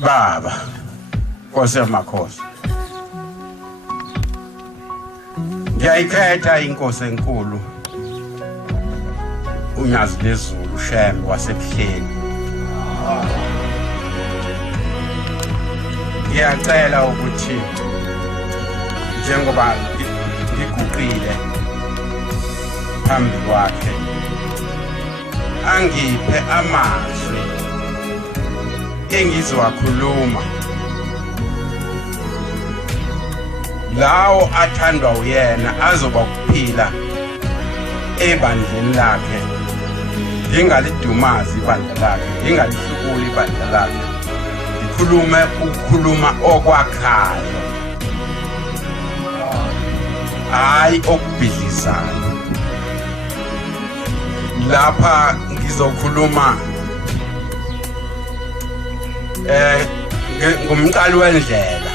Baba Nkosi yamakhosi, ngiyayikhetha inkosi enkulu unyazi lezulu Shembe wasebuhleni. Ngiyacela ukuthi njengoba ngiguqile phambi kwakhe angiphe amazwi engizowakhuluma lawo athandwa uyena azoba kuphila ebandleni lakhe, ngingalidumazi ibandla lakhe, ngingalihlukuli ibandla lakhe, ngikhulume ukukhuluma okwakhayo hayi okubhidlizayo. Lapha ngizokhuluma ngumqali wendlela,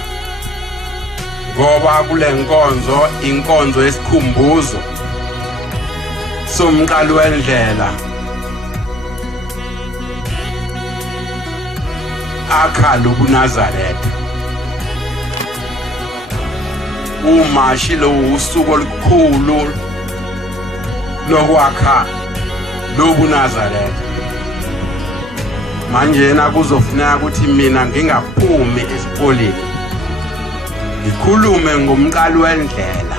ngoba kule nkonzo inkonzo yesikhumbuzo somqali wendlela akhala kuNazaretha. Umashi lo usuku olukhulu lokwakha lokuNazaretha. Manje kuzofuneka ukuthi mina ngingaphumi esikoleni ngikhulume ngomqali wendlela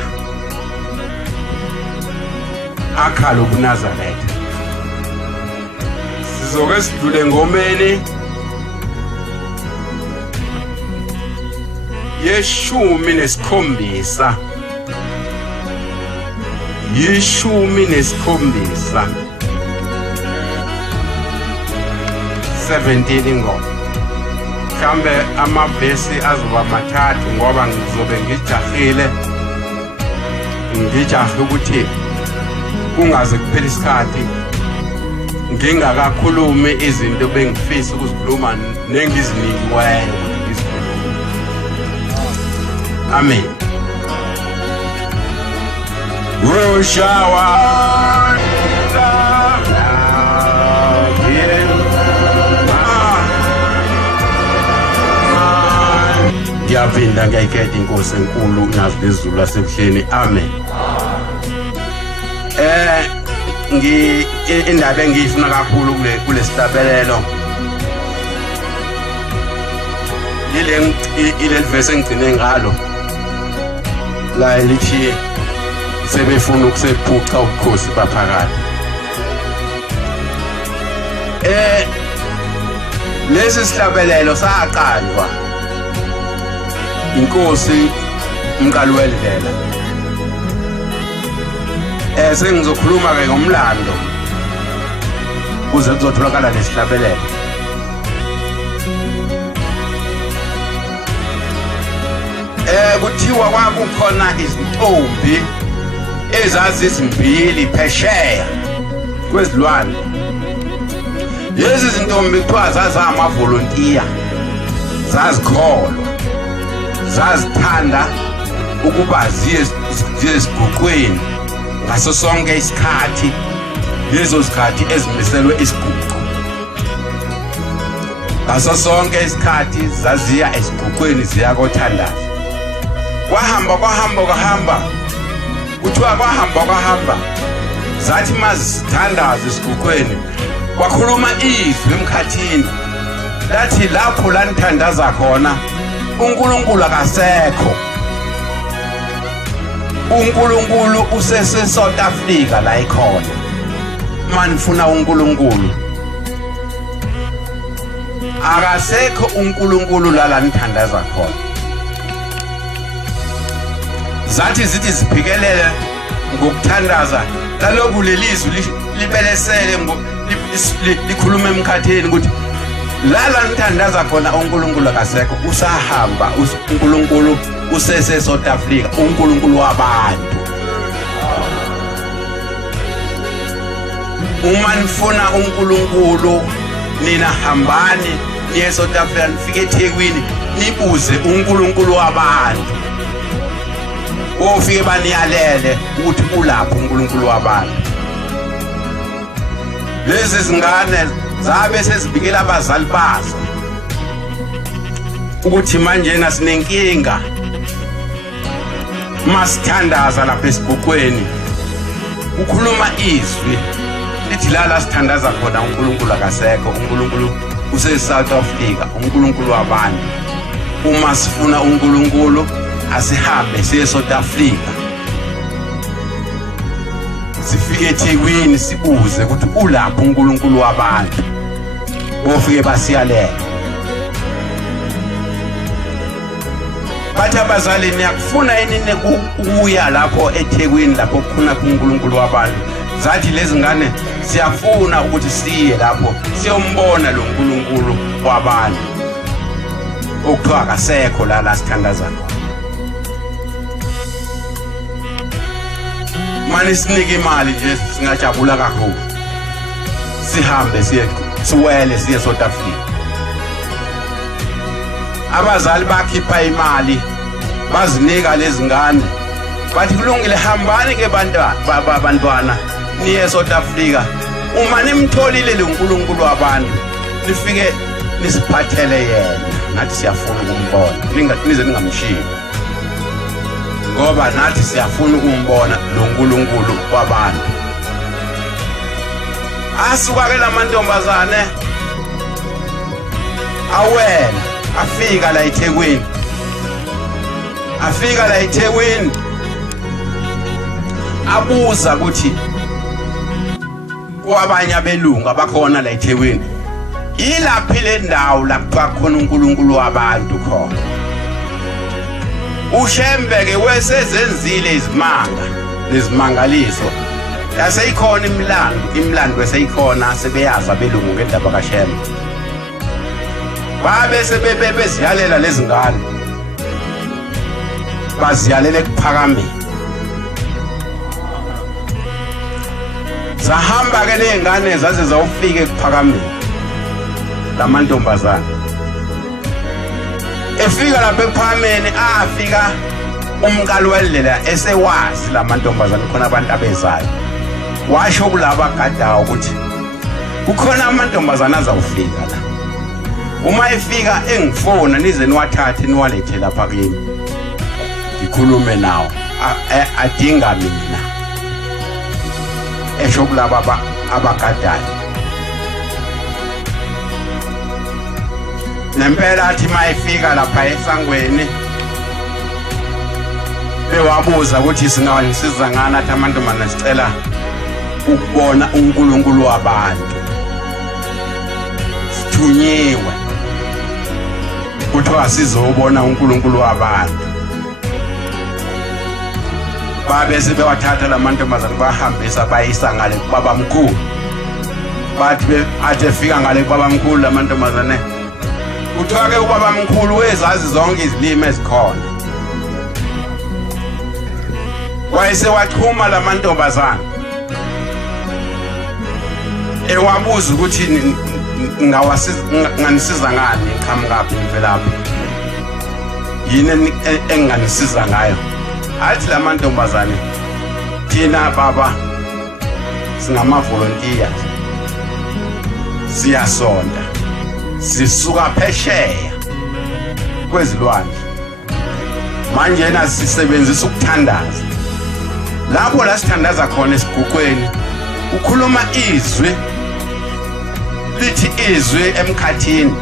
akhala kuNazaretha. Sizoke sidlule ngomeni yeshumi nesikhombisa, yishumi nesikhombisa 17 ingoma. Mhlambe amavesi azoba mathathu ngoba ngizobe ngijahile ukuthi kungaze kuphele isikhathi ngingakakhulumi izinto bengifisa ukuzikhuluma nengizinikiweyo ukuthi ngizikhulume. Amen. Rushawa ngiyaphinda ngiyayikhetha inkosi enkulu unyazi lezulu lasebuhleni. Amen. Indaba engiyifuna kakhulu kule sihlabelelo ile verse engigcine ngalo la lithi sebefuna ukusephuca ubukhosi baphakade. Lesi sihlabelelo saqanjwa inkosi umqali wendlela. Sengizokhuluma ke ngomlando kuze kuzotholakala lesihlabelelo. Kuthiwa kwakukhona izintombi ezazizimbili phesheya kwezilwane. Lezi zintombi kuthiwa zazamavolontiya, zazikholwa, zazithanda ukuba ziye esiguqweni ngaso sonke isikhathi, lezo zikhathi ezimiselwe isiguqo. Ngaso sonke isikhathi zaziya esiguqweni ziya kothandaza. Kwahamba kuthiwa kwahamba zathi mazithandaza esiguqweni kwakhuluma izwi emkhathini lathi lapho lanithandaza khona uNkulunkulu akasekho. uNkulunkulu usese South Africa la ikhona. Manifuna uNkulunkulu akasekho, uNkulunkulu la nithandaza khona. Zathi zithi ziphikelele ngokuthandaza laloku lelizwi libelesele likhuluma emkhatheni ukuthi lala nithandaza khona uNkulunkulu akasekho, usahamba uNkulunkulu usese South Africa, uNkulunkulu wabantu. Uma nifuna uNkulunkulu nina hambani niye South Africa, nifike eThekwini nibuze uNkulunkulu wabantu. Ofike baniyalele ukuthi ulapho uNkulunkulu wabantu. lezi zingane zabe sezibikela abazali bazo ukuthi manje nasinenkinga masithandaza lapha esibhuqweni ukhuluma izwi lithi la sithandaza khona uNkulunkulu akasekho, uNkulunkulu useSouth Africa, uNkulunkulu wabantu. Uma sifuna uNkulunkulu asihambe siye eSouth Africa, sifike eThekwini sibuze ukuthi ulapho uNkulunkulu wabantu, ofike basiyalela. Bathi abazali niyakufuna yini ukuya lapho eThekwini lapho khona uNkulunkulu wabantu? Zathi lezi ngane siyafuna ukuthi siye lapho siyombona lo uNkulunkulu wabantu okuthiwa akasekho la sithandaza khona. Manje sinike imali nje singajabula kakhulu, sihambe siwele siye eSouth Africa. Abazali bakhipha imali bazinika lezi ngane, bathi kulungile hambani ke bantwana niye eSouth Africa. Uma nimtholile lo uNkulunkulu wabantu nifike nisiphathele yena, nathi siyafuna ukumbona, nize ningamshiyi ngoba nathi siyafuna ukumbona lo uNkulunkulu wabantu. Asuka ke lamantombazane awela afika la eThekwini, abuza ukuthi kwabanye abelungu abakhona la eThekwini ilaphi le ndawo lapha khona uNkulunkulu wabantu khona. uShembeke wesezenzile izimanga nezimangaliso, yaseyikhona imlando eseyikhona, sebeyazi abelungu ngendaba kaShembe. Babe sebeziyalela lezi ngane, baziyalele kuphakameni. Zahamba ke lezingane zaze zawufika kuphakameni lamantombazana. Efika lapha kuphakameni afika umqalo welela esewazi lamantombazana khona abantu abezayo. Washo kulabo agadayo ukuthi kukhona amantombazana azawufika la. Uma efika engifona nize niwathathe niwalethe lapha kimi ngikhulume nawo, adinga mina. Esho kulabo abagadayo. Nempela athi mayifika lapha esangweni bewabuza ukuthi singawanisiza ngani, athi amantombazana sicela ukubona uNkulunkulu wabantu. Sithunyiwe kuthiwa sizobona uNkulunkulu wabantu. Babe sebewathatha lamantombazana bahambisa bayisa ngale kubabamkhulu. Bathi athe fika ngale kubabamkhulu lamantombazana, kuthiwa ke ubabamkhulu wezazi zonke izilimi ezikhona. Wayesewathuma lamantombazana ewabuza ukuthi nganisiza ngani, iqhamukaphi, imvelaphi, yini enganisiza ngayo. Athi lamantombazane, thina baba singama-volunteers, siyasonda, sisuka phesheya kwezilwandle, manje na sisebenzisa ukuthandaza. Lapho la sithandaza khona esiguqweni ukhuluma izwi, lithi izwi emkhathini.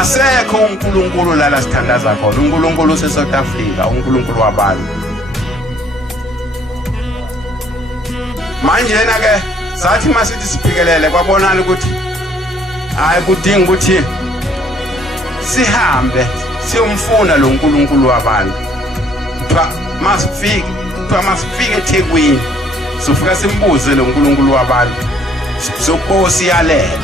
Asekho uNkulunkulu la sithandaza khona, uNkulunkulu useSouth Africa, uNkulunkulu wabantu. Manje na ke sathi masithi siphikelele kwabonana ukuthi hayi kudinga ukuthi sihambe siyomfuna lo uNkulunkulu wabantu. Masifike eThekwini sofika simbuze lo uNkulunkulu wabantu, siyalele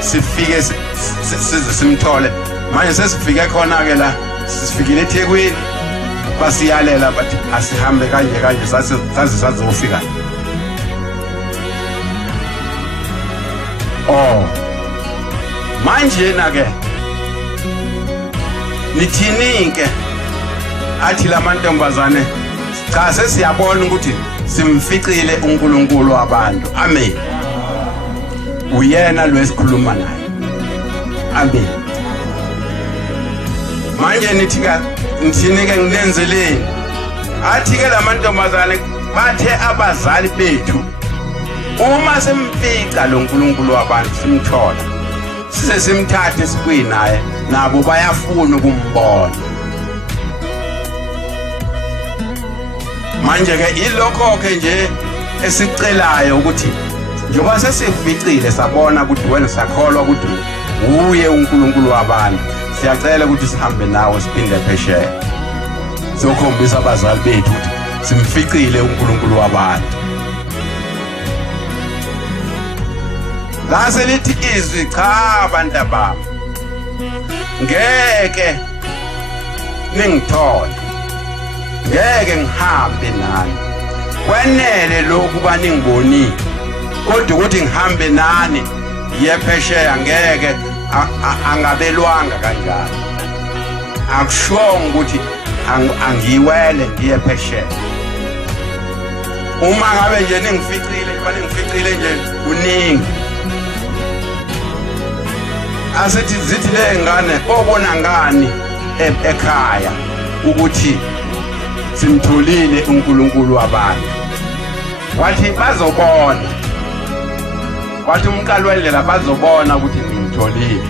sifike size simthole. Manje sesifike khona ke la, sifikile eThekwini basiyalela bathi asihambe kanje saze sazofika. Manje na ke nithini ke? Athi lamantombazane cha sesiyabona ukuthi simficile uNkulunkulu wabantu. Amen. Uyena lo esikhuluma naye. Amen. Manje nithini ke nginenzeleni? Athi ke lamantombazane bathe abazali bethu uma simfica lo uNkulunkulu wabantu simthola size simthathe sibuye naye nabo bayafuna ukumbona. Manje ke ilokho ke nje esicelayo ukuthi njengoba sesificile sabona ukuthi wena sakholwa ukuthi uye uNkulunkulu wabantu, siyacela ukuthi sihambe nawe siphinde phesheya sokhombisa abazali bethu ukuthi simficile uNkulunkulu wabantu. Lase lithi izwi cha bantu bami ngeke ningithole, ngeke ngihambe nani, kwenele lokhu baningibonile, kodwa ukuthi ngihambe nani yephesheya ngeke, angabelwanga kanjalo. Akushongo ukuthi angiwele ngiyephesheya. Uma ngabe nje ningificile nje kuningi, asithi zithi le ngane obona ngani ekhaya ukuthi simtholile uNkulunkulu wabantu. Wathi bazobona, wathi umqalo wendlela bazobona ukuthi ngimtholile.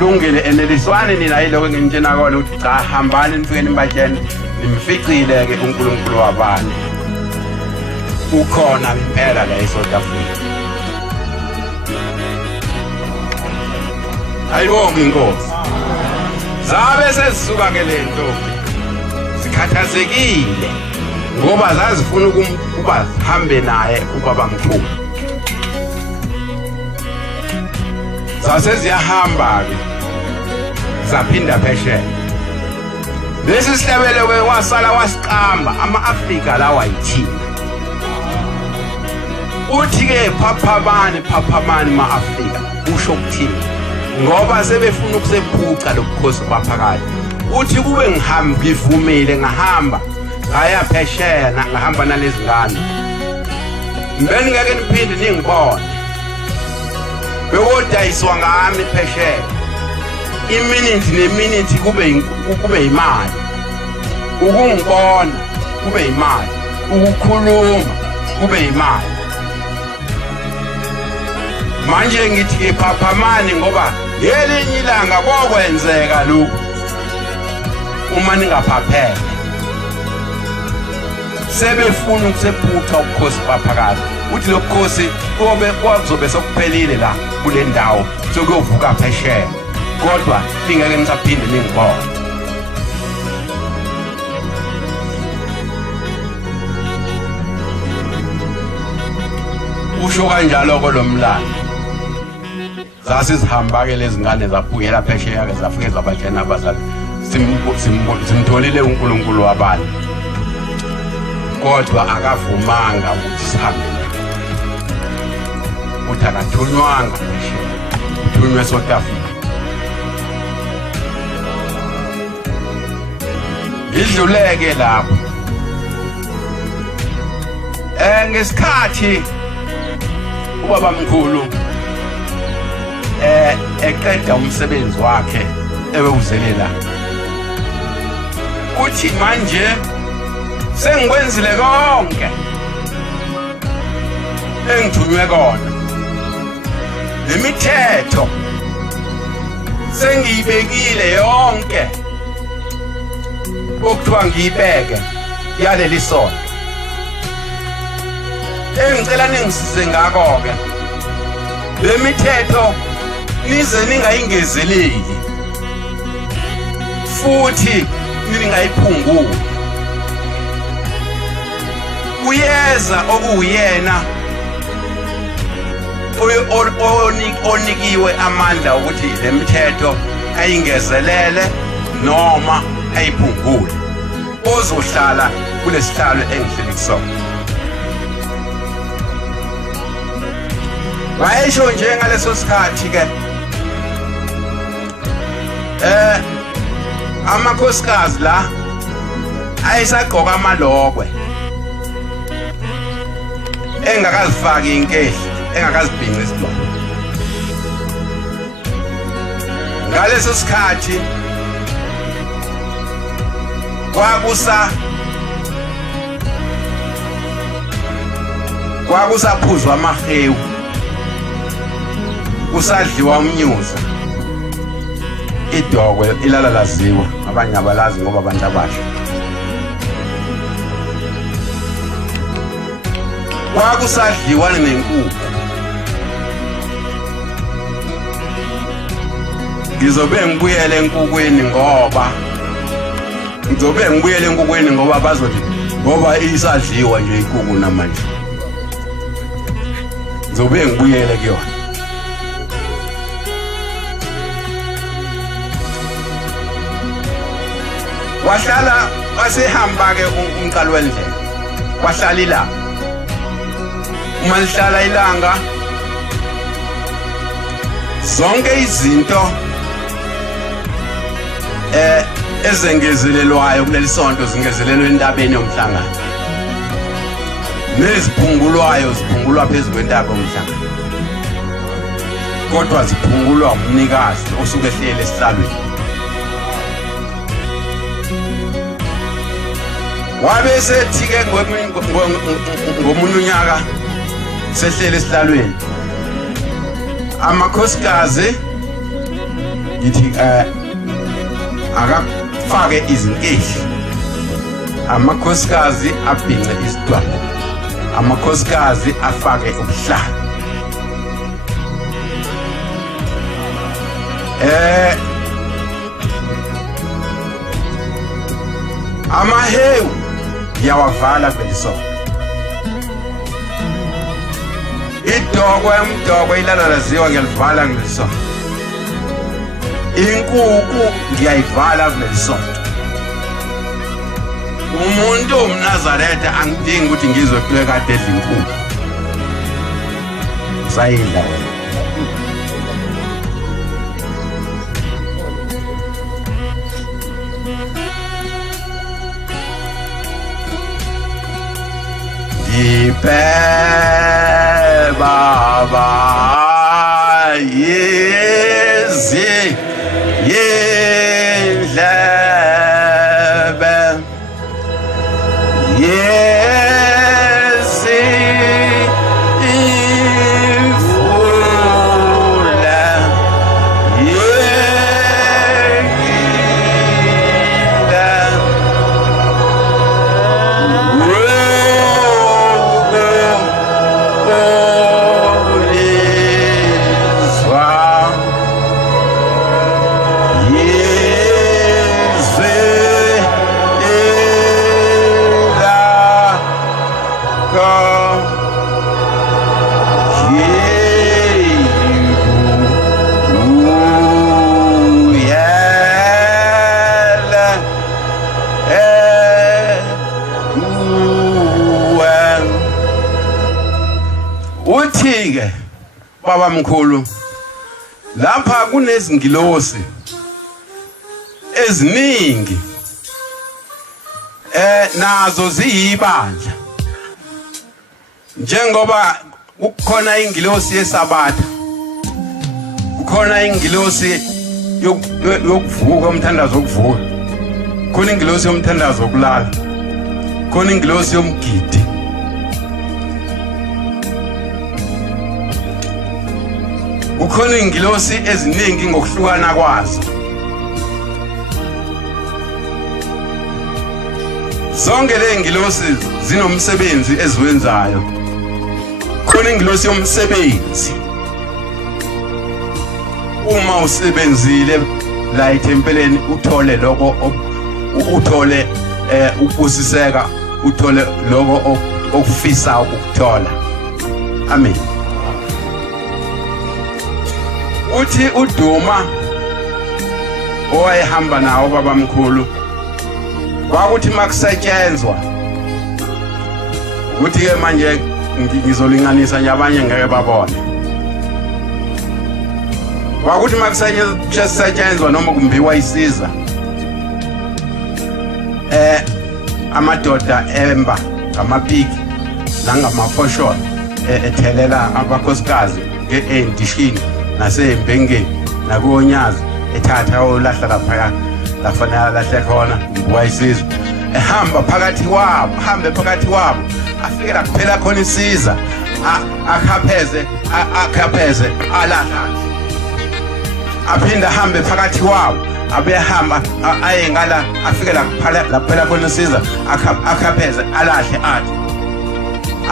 Lungile eneliswane nina yiloko engitshena kona ukuthi cha hambani nifike nibatshene nimficile ke uNkulunkulu wabantu. Ukhona impela la eSouth Africa. Ayibonge inkosi. Zabe sesisuka ke lento sikhathazekile ngoba zazifuna ukuba sihambe naye ubabamkhulu. Sase ziyahamba ke zaphinda phesheya. Lesi sihlabele ke wasala wasiqamba ama-Afrika lawa yithina. Uthi ke phaphamani ma-Afrika usho ukuthini ngoba sebefuna ukusephuca lokukhosi baphakathi. Uthi kube ngivumile ngahamba ngaya phesheya ngahamba nalezi ngane, mbeni ngeke niphinde ningibone, bekodayiswa ngami phesheya. Iminute neminute kube imali, ukungibona kube imali, ukukhuluma kube imali. Manje ngithi ke phaphamani ngoba ngelinye ilanga kokwenzeka lokhu uma ningaphaphele. Sebefuna ukusephuca ubukhosi baphakathi. Uthi lo bukhosi kuzobe sokuphelile la kule ndawo sokuyovuka phesheya, kodwa lingeke nisaphinde ningibone. Usho kanjalo kolomlando. Zasizihamba ke lezi ngane zaphukela phesheya ke zafike zabatshena abazali simtholile uNkulunkulu wabantu, kodwa akavumanga ukuthi sihambe. Uthi akathunywanga phesheya, uthunywe eSouth Africa. Idluleke lapho ngesikhathi ubabamkhulu eqeda umsebenzi wakhe ewuzelela, uthi manje sengikwenzile konke engithunywe kona, lemithetho sengiyibekile yonke okuthiwa ngiyibeke yaleli sonto. Engicela ningisize ngakho-ke le mithetho nize ningayingezeleli futhi ningayiphunguli. Uyeza okuyena onikiwe amandla ukuthi le mithetho ayingezelele noma ayiphungule, ozohlala kulesihlalo engihleli kusona. Wayesho nje ngaleso sikhathi ke amakhosikazi la ayisagqoka amalokwe engakazifaki inkehli engakazibhinqi isidwaba. Ngaleso sikhathi kwakusaphuzwa amahewu, kusadliwa umnyuza, idokwe ilala laziwa, abanye abalazi ngoba abantu abasha. Kwakusadliwa nenkukhu. Ngizobe ngibuyele enkukwini ngoba bazothi ngoba isadliwa nje inkukhu namanje. Ngizobe ngibuyele kuyona. Wahlala wasehamba ke umqalo wendlela. Wahlala ilanga. Uma lihlala ilanga zonke izinto ezengezelelwayo kuleli sonto zingezelelwe entabeni yomhlangano. Neziphungulwayo ziphungulwa phezulu kwentaba yomhlangano. Kodwa ziphungulwa umnikazi osuke ehlele esihlalweni. Wabe sethi-ke ngomunye unyaka sehlele esihlalweni. Amakhosikazi yithi akafake izinkehli. Amakhosikazi abhinqe isidwaba. Amakhosikazi afake ubuhlalu. Amahewu yawavala belisonto. Idokwe ilala laziwa ngiyalivala ngelisonto. Inkukhu ngiyayivala kulelisonto. Umuntu omNazaretha angidingi ukuthi ngizwe kule kade edla inkukhu. Sayidla wena. Baba yezi yendlebe yezi imvula uthi-ke baba mkhulu lapha kunezingilosi eziningi nazo ziyibandla njengoba kukhona ingilosi yesabatha kukhona ingilosi yokuvuka umthandazo wokuvuka khona ingilosi yomthandazo wokulala khona ingilosi yomgidi kukhona ingilosi eziningi ngokuhlukana kwazo zonke le ngilosi zinomsebenzi eziwenzayo khona ingilosi yomsebenzi uma usebenzile la ethempeleni uthole lokho uthole ukusiseka uthole lokho okufisa ukuthola amen uthi uDuma owayehamba nawo baba mkhulu kwakuthi makusetshenzwa ukuthi ke manje ngizolinganisa nabanye ngeke babone kwakuthi makusetshenzwa noma kumbiwa isiza amadoda emba ngamapiki nangamafosholo ethelela abakhosikazi endishini nasembengeni nakuonyazi ethatha olahla lapha la kufanele lahle khona ngwayisizwe ehamba phakathi kwabo afike la kuphela khona isiza akhapheze alahla aphinda ahambe phakathi kwabo abehamba ayengala afike la kuphela khona isiza akhapheze alahle athi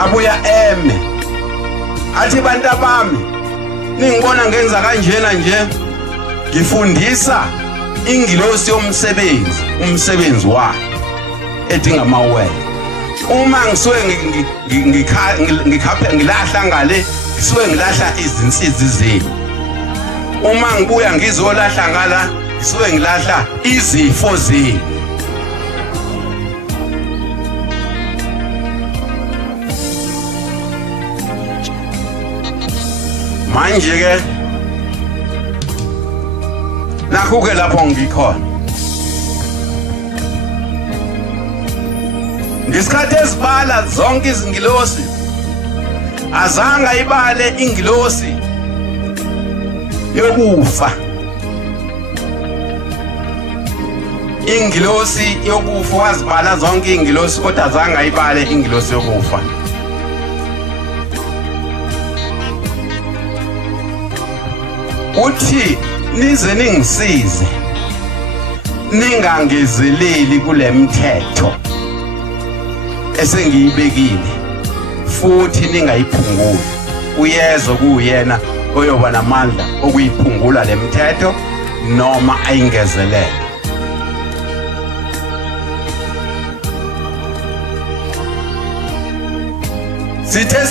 abuya athi bantu bami ningibona ngenza kanjena nje ngifundisa ingilosi umsebenzi wayo edinga amawele uma ngisuke ngilahla ngale ngisuke ngilahla izinsizi zenu uma ngibuya ngizolahla ngala ngisuke ngilahla izifo zenu manje ke nakho-ke lapho ngikhona ngesikhathi ezibala zonke izingilosi azange ayibale ingilosi yokufa wazibala zonke ingilosi kodwa azange ayibale ingilosi yokufa uthi nize ningisize ningangezeleli kule mithetho esengiyibekile futhi ningayiphunguli uyezwe kuyena oyoba namandla okuyiphungula le mithetho noma ayingezelele sithe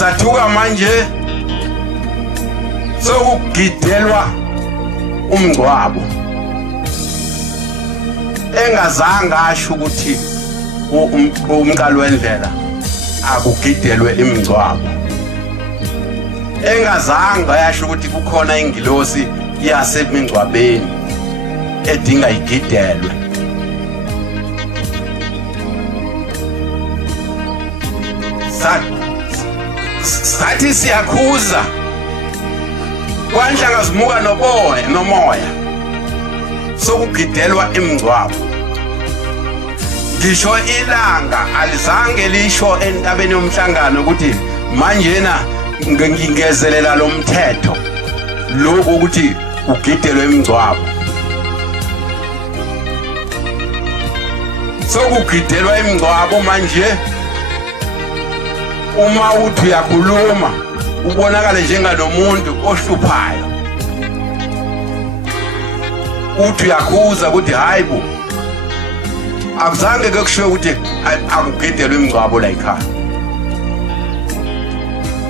sathuka manje sokugidelwa umngcwabo engazange asho ukuthi umqalo wendlela akugidelwe imingcwabo engazange yasho ukuthi kukhona ingilosi yasemingcwabeni edinga igidelwe sathi siyakhuza kwanhlanga zimuka nomoya sokugidelwa imingcwabo ngisho ilanga alizange lisho entabeni yomhlangano ukuthi manjena ngingezelela lo mthetho lokho ukuthi ugidelwe imingcwabo sokugidelwa imingcwabo manje uma uthi uyakhuluma ubonakala njengalomuntu ohluphayo uthi uyakhuza ukuthi hayibo akuzange kushiwo ukuthi akugidelwe imingcwabo la ekhaya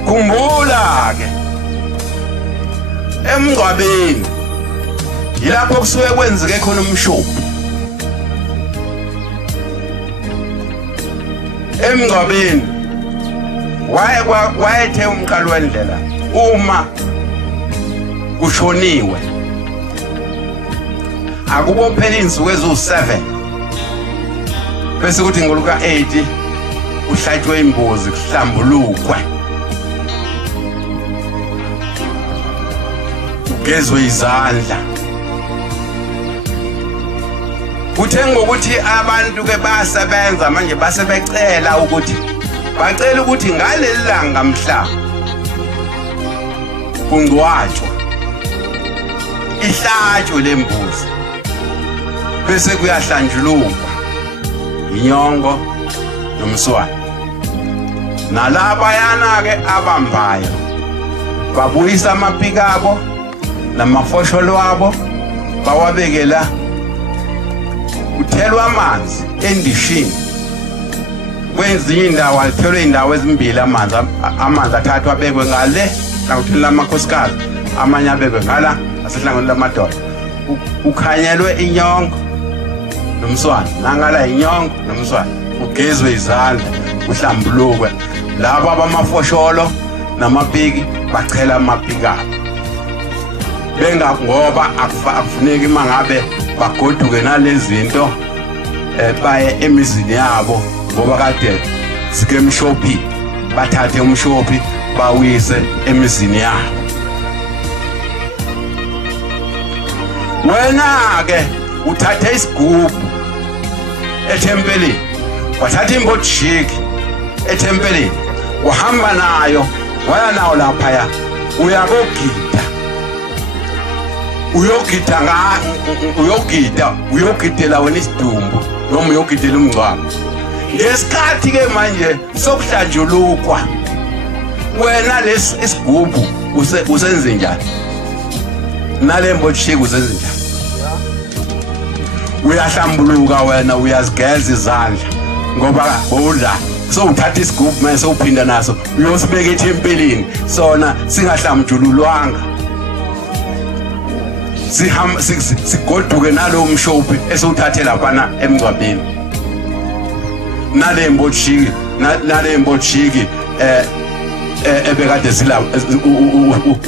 khumbula ke emngcwabeni yilapho kusuke kwenzeke khona umshophi emngcwabeni wayethe umqalo wendlela uma kushoniwe akubophela insuku ezu7 bese kuthi ngoluka 8 uhlatshwe imbuzi kuhlambulukwe ugezwe izandla kuthe ngokuthi abantu ke basebenza manje basebecela ukuthi bacela ukuthi ngaleli langa mhla kungcwatshwa ihlatshwe lembuzi bese kuyahlanjulukwa inyongo nomswane nalaba yana ke abambayo babuyisa amapiki abo namafosholo abo bawabeke la uthelwa amanzi endishini kwezinye indawo alithelwe indawo ezimbili amanzi athathwa abekwe ngale hlangothini lamakhosikazi amanye abekwe ngala asehlangothini lamadoda ukhanyelwe inyongo nomswane nangala inyongo nomswane ugezwe izandla uhlambulukwe laba abamafosholo namapiki bachela amapiki abo ngoba akufuneki mangabe bagoduke nalezinto baye emizini yabo ngoba kade sike emshophi bathathe umshophi bawise emizini yabo. Wena ke uthathe isigubhu ethempelini, wathatha imbotshiki ethempelini, uhamba nayo waya nawo laphaya uyakogida, uyogidela wena isidumbu noma uyogidela umngcwabo. Ngesikhathi ke manje sokuhlanjulukwa wena lesi isigubhu usenze njani? Nale mbotshiki usenze njani? Uyahlambuluka wena, uyazigeza izandla ngoba udla sowuthatha isigubhu manje sowuphinda naso uyosibeka ethempelini sona singahlambululwanga, sigoduke nalo mshophi esewuthathe laphana emngcwabeni. Nale mbotshiki ebekade sila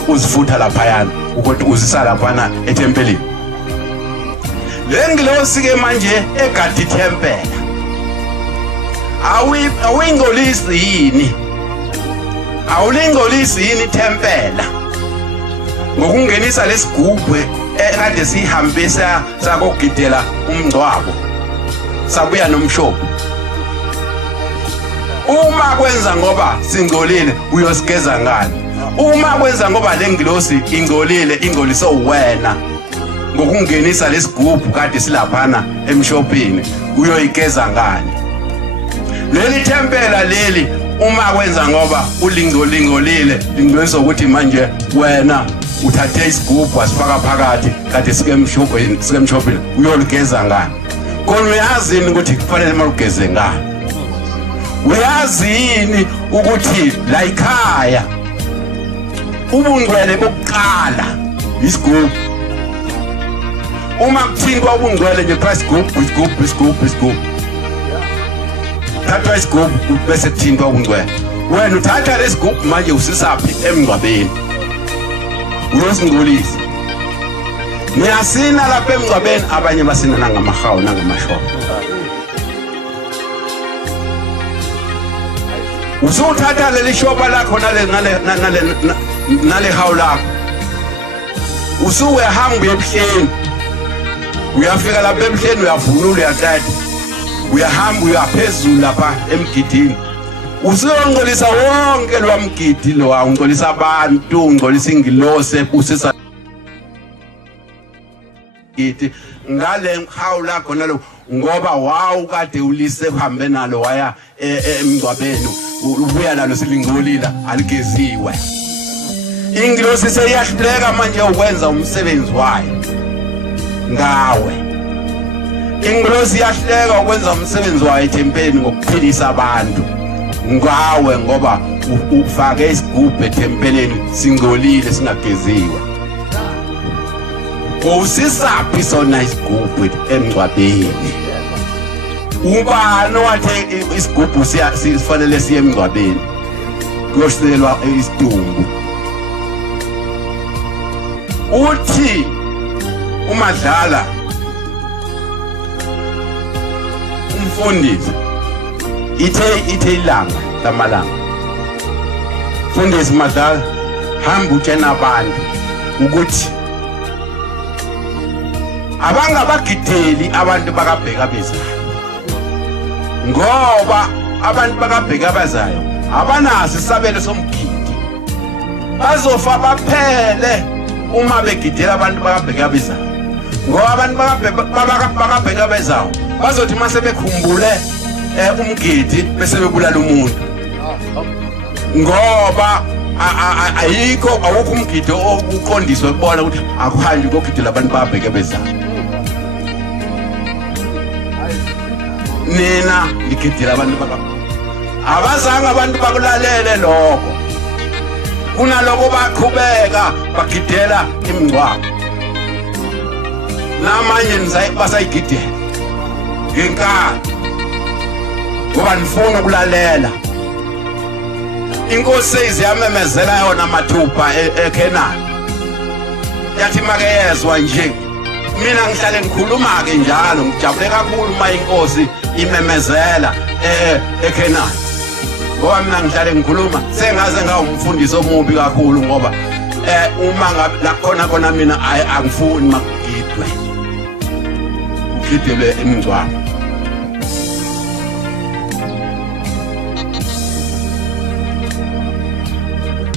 uzifutha laphayana ukuthi uzisa laphana ethempelini. Le ngilosi ke manje egadi ithempela awuyingcolisi yini? Awulingcolisi yini ithempela ngokungenisa lesigubhu ekade sihambisa sakogidela umngcwabo sabuya nomshophi? Uma kwenza ngoba singcolile uyosigeza ngani? Uma kwenza ngoba le ngilosi ingcolile, ingcoliso wena ngokungenisa lesigubhu kade silaphana emshophini uyoyigeza ngani? Leli thempela leli uma kwenza ngoba ulingolingolile lingwenza ukuthi manje wena uthathe isigubhu wasifaka phakathi kade sike emshophini uyoligeza ngani? Kodwa uyazi ukuthi kufanele malugeze ngani? Uyazi yini ukuthi la ekhaya ubungcwele bokuqala isigubhu? Uma kuthintwa ubungcwele nje phakathi isigubhu thatha isigubhu bese kuthintwa ubungcwele. Wena uthatha lesigubhu manje usisaphi emngcwabeni uyosingcolisa. Niyasina lapha emngcwabeni, abanye basina nangamahawu nangamashwa. Usuthatha leli shoba lakho nale hawu lakho usuyahamba ebuhleni, uyafika lapha ebuhleni uyavunula uyathatha uyahamba uyaphezulu lapha emgidini usuyongcolisa wonke lwamgidi lo, ungcolisa abantu, ungcolisa ingilosi ebusisa ithi ngale hawu lakho nalo ngoba wawu kade ulise uhambe nalo waya emngcwabeni ubuya nalo silingolila aligeziwe. Ingilosi seyahluleka manje ukwenza umsebenzi wayo ngawe. Ingilosi yahluleka ukwenza umsebenzi wayo ethempelini ngokuphilisa abantu ngawe ngoba ufake isigubhu ethempelini singcolile singageziwe. Usisaphi sona isigubhu emngcwabeni? Ubani wathe isigubhu sifanele siye emngcwabeni kuyosiselwa isidumbu? Uthi uMadlala umfundisi ithe ilanga lamalanga, mfundisi Madlala hamba utshena abantu ukuthi abangabagideli abantu bakabheka bezayo, ngoba abantu bakabheka bezayo abanaso isabelo somgidi, bazofa baphele uma begidela abantu bakabheka bezayo. Ngoba abantu bakabheka bezayo bazothi mase bekhumbule umgidi bese bebulala umuntu, ngoba awukho umgidi oqondiswe ukubona ukuthi akuhanjwe kokugidela abantu bakabheka bezayo. Nina ligidela abantu abazange abantu bakulalele lokho, kunaloko baqhubeka bagidela imingcwabo. Namanje basayigidela ngenkani ngoba nifuna ukulalela. Inkosi seyiziyamemezela yona mathupha eKenani, yathi make yezwa nje mina ngihlale ngikhuluma ke njalo ngijabule kakhulu uma inkosi imemezela eKenani. Ngoba mina ngihlale ngikhuluma sengaze ngawumfundisi omubi kakhulu ngoba uma ngabe khona mina angifuni makugidwe. Ugidwe emngcwabo.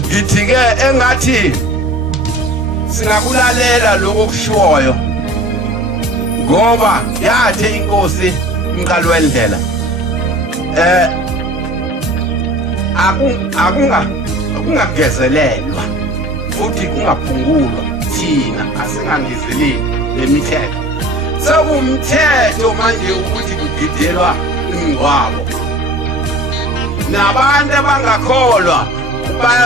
Ngithi-ke engathi singakulalela lokho kushiwoyo ngoba yathi inkosi umqali wendlela akungagezelelwa futhi kungaphungulwa thina asingangezeleli lemithetho sekumthetho manje ukuthi kugidelwa imingcwabo nabantu abangakholwa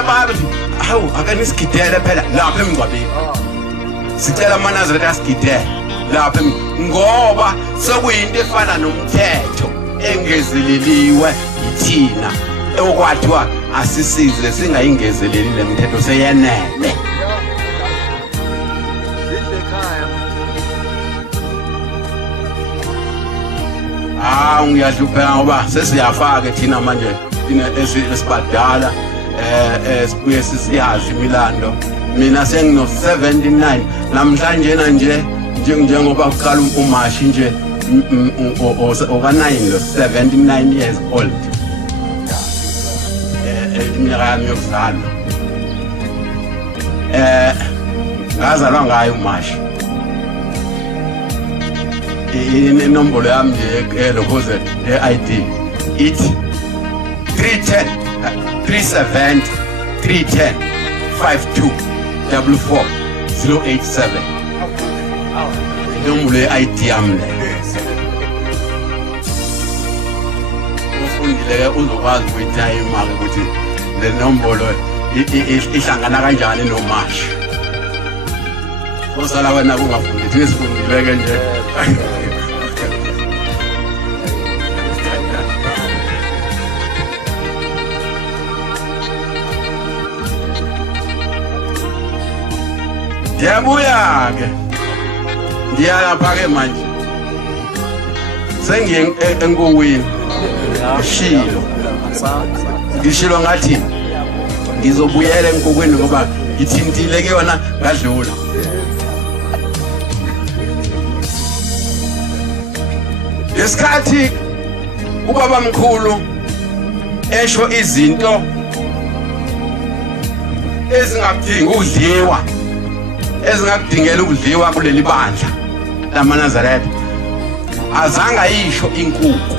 bathi hawu ake nisigidele phela lapha emngcwabeni sicela amanazareti asigidele lapha ngoba sekuyinto efana nomthetho engezeleliwe yithina okwathiwa asisize singayingezeleli le mithetho seyenele. Ngiyahlupheka ngoba sesiyafaka thina manje esibadala sibuye sisiyazi imilando. Mina sengino 79 namhlanje nje njengoba uqala umashi nje oka9 lo 79 years old. Iminyaka yami yokuzalwa ngazalwa ngayo umashi. Inombolo yami nje lokhoze ID ithi 310 370 310 52 44 087. Inombolo ye-ID yami le. Ufundile uzokwazi ukuyithayima ukuthi le nombolo ihlangana kanjani nomashi. Osala wena kungafundi thina sifundile ke nje. Ndiyabuya-ke ndiyalapha-ke manje sengiye enkokweni ngishilo ngathi ngizobuyela enkokweni ngoba ngithintile kuyona ngadlula. Ngesikhathi ubaba mkhulu esho izinto ezingakudingi ukudliwa ezingakudingela ukudliwa kuleli bandla lamaNazaretha azange ayisho inkukhu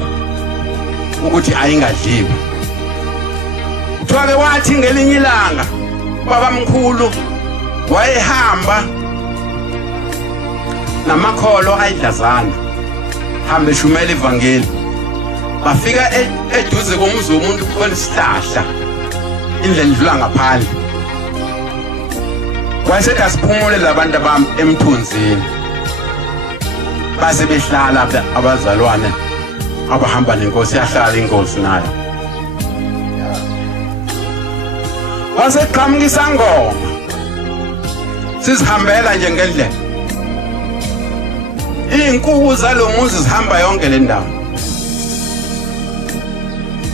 ukuthi ayingadliwa. Kuthiwa-ke wathi ngelinye ilanga ubaba mkhulu wayehamba namakholo ayidlazana hambe shumela ivangeli bafika eduze komuzi womuntu kwelisihlahla indlela idlula ngaphandle. Wayesethi asiphumule labantu abami emthunzini base behlala abazalwane abahamba nenkosi yahlala inkosi nayo. Waseqhamukisa ngoma sizihambela nje ngendlela inkukhu zalomuzi zihamba yonke le ndawo.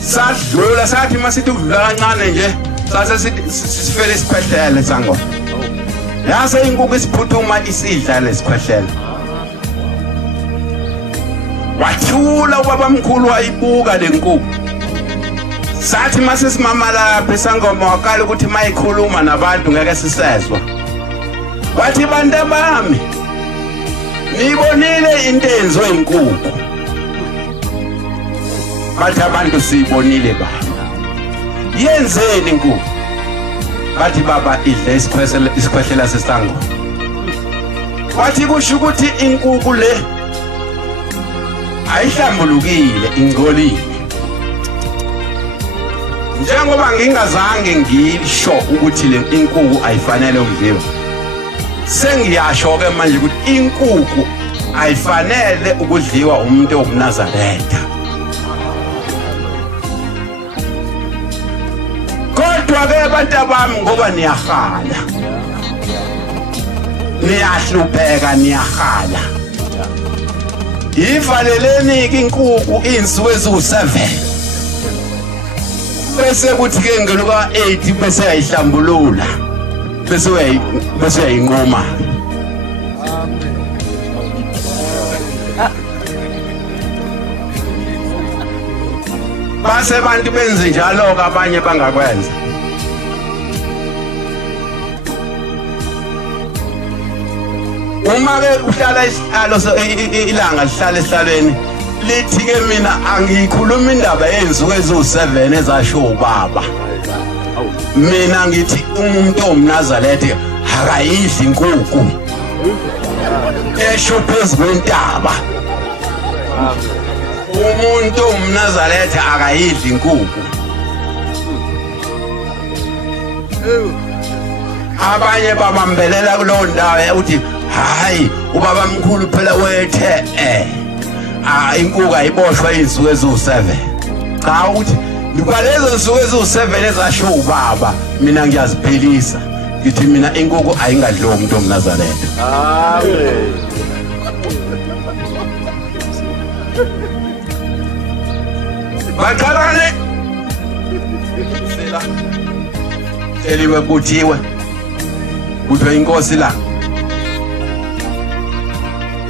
Sadlula sathi masithi ukudlula kancane nje sase sifele isikhwehlele sangoma. Yase inkukhu isiphuthuma isidla lesikhwehlele. Wathula ubaba mkhulu wayibuka le nkukhu. Sathi mase simama lapha esangoma wakala ukuthi mayikhuluma nabantu ngeke sisezwa. Wathi bantu bami nibonile into enziwe inkukhu. Bathi abantu siyibonile baba. Yenzeni inkukhu? Bathi baba idle isikhwehlela sesangoma. Wathi kusho ukuthi inkukhu le ayihlambulukile ingcolile. Njengoba ngingazange ngisho ukuthi le inkukhu ayifanele ukudliwa, sengiyasho ke manje ukuthi inkukhu ayifanele ukudliwa umuntu wokuNazaretha. Kodwa ke abantu abami ngoba niyahala, niyahlupheka niyahala, ivaleleni inkukhu insuku eziwu7 bese kuthi ke ngeluka 8 bese yayihlambulula bese uyayinqoma. Base abantu benze njalo ke abanye bangakwenza. Uma ke uhlala isihlalo ilanga lihlala esihlalweni lithi ke mina angiyikhuluma indaba yenzuku eziwu7 ezasho ubaba. Mina ngithi umuntu omNazaretha akayidli inkukhu esho phezu kwentaba. Umuntu omNazaretha akayidli inkukhu. Abanye babambelela kulowo ndawo uthi hayi ubaba mkhulu phela wethe inkukhu ayiboshwa izinsuku eziwu7. Cha uthi ngibalezo insuku eziwu7 ezasho ubaba mina ngiyaziphelisa ngithi mina inkukhu ayingadliwa umuntu omNazaretha. Amen. Baqalane eliwe kuthiwe kuthiwe inkosi la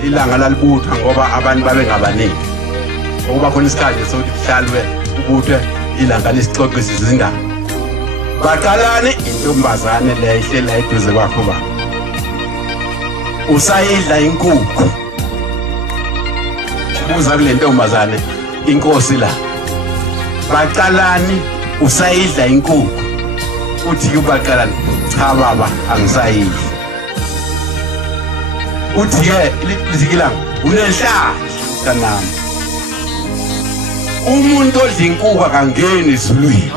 ilanga lalibuthwa ngoba abantu babengabaningi ukuba khona isikhathi sokuthi kuhlalwe ubuthwe ilanga lesixoxisa izindaba. Baqalane intombazane le ihlela eduze kwakho baba usayidla inkukhu. Buza kule ntombazane inkosi la baqalani usayidla inkukhu uthi kubaqalani cha baba angisayidli. Uthi ke lizikilanga unenhlanhla kanami umuntu odla inkukhu akangeni ezulwini.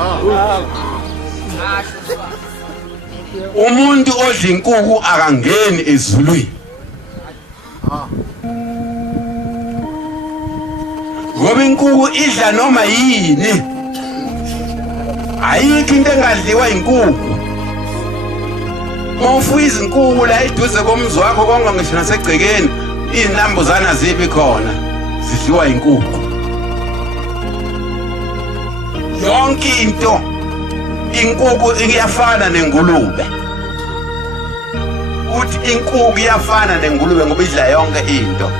Umuntu odla inkukhu akangeni ezulwini. Ngoba inkukhu idla noma yini. Ayikho into engadliwa inkukhu. Mawufuya izinkukhu la eduze komzi wakho konke ngisho nasegcekeni izinambuzana zibi khona zidliwa inkukhu. Yonke into inkukhu iyafana nengulube. Uthi inkukhu iyafana nengulube ngoba idla yonke into.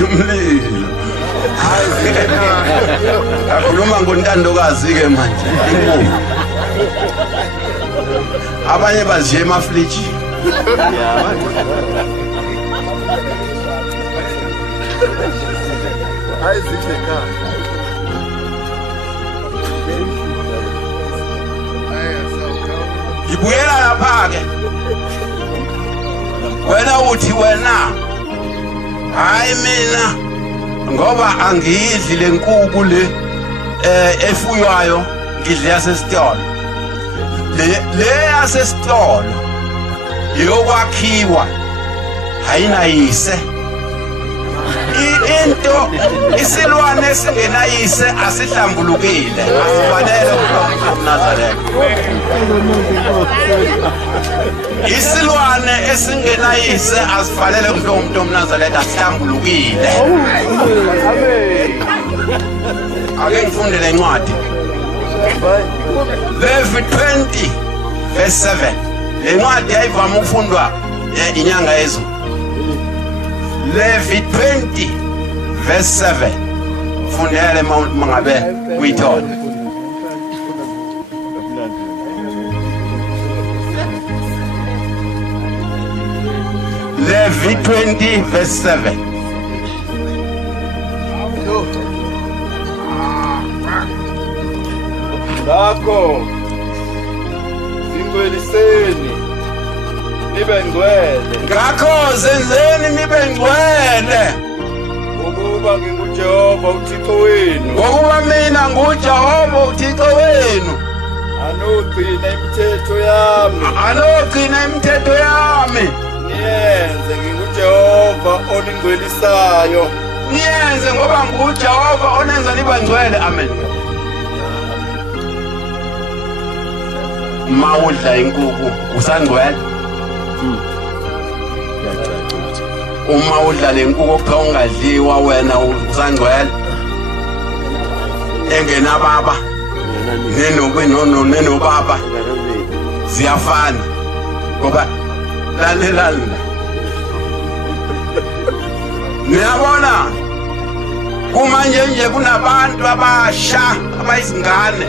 Umlilo akhuluma ngontandokazi ke manje inkukhu abanye baziye emafriji ibuyela lapha ke wena uthi wena hayi mina ngoba angiyidli lenkukhu le efuywayo ngidla yasesitolo. Le yasesitolo iyokwakhiwa ayinayise. Into isilwane esingenayise asihlambulukile asifanele uNazaretha. Isilwane esingenayise asifanele umuntu omNazaretha asihlambulukile. Ake ngifunde le ncwadi. Levi 20 verse 7. Le ncwadi ayivama ukufundwa inyanga yezulu. Levi 20 verse 7. Fundele mangabe uyithola. Levi 20 verse 7. Ngakho zingweliseni nibe ngcwele. Ngakho zenzeni nibe ngcwele Ukuba nginguJehova uThixo wenu. ngokuba mina nguJehova uThixo wenu. Anogcina imithetho yami. Anogcina imithetho yami. Niyenze nginguJehova oningcwelisayo. Niyenze ngoba nguJehova onenza nibe ngcwele. Amen. Mawudla inkukhu usangcwele. uma udlala inkukhu okuthiwa ungadliwa wena usangcwele engenababa nenobaba ziyafana ngoba lalelana niyabona kumanje nje kunabantu abasha abayizingane